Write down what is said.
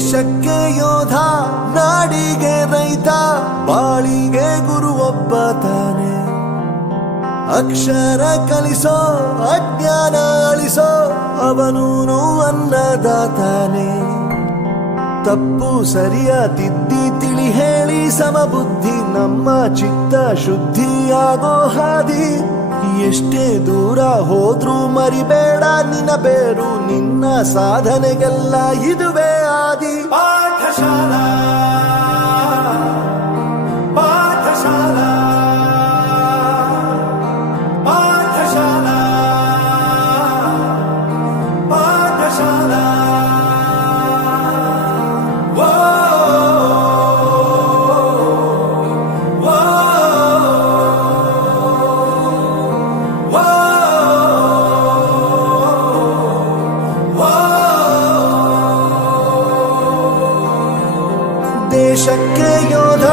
ದೇಶಕ್ಕೆ ಯೋಧ, ನಾಡಿಗೆ ರೈತ, ಬಾಳಿಗೆ ಗುರು ಒಬ್ಬ ತಾನೆ. ಅಕ್ಷರ ಕಲಿಸೋ, ಅಜ್ಞಾನ ಅಳಿಸೋ, ಅವನೂನು ಅನ್ನದಾತಾನೆ. ತಪ್ಪು ಸರಿಯ ತಿದ್ದಿ ತಿಳಿ ಹೇಳಿ ಸಮಬುದ್ಧಿ, ನಮ್ಮ ಚಿತ್ತ ಶುದ್ಧಿಯಾಗೋ ಹಾದಿ. ಎಷ್ಟೇ ದೂರ ಹೋದ್ರೂ ಮರಿಬೇಡ ನಿನ್ನ ಬೇರು, ನಿನ್ನ ಸಾಧನೆಗೆಲ್ಲ ಇದುವೇ ಆದಿ. ಪಾಠಶಾಲಾ ಪಾಠಶಾಲಾ ಪಾಠಶಾಲಾ ಪಾಠಶಾಲಾ. ದೇಶಕ್ಕೆ ಯೋಧ.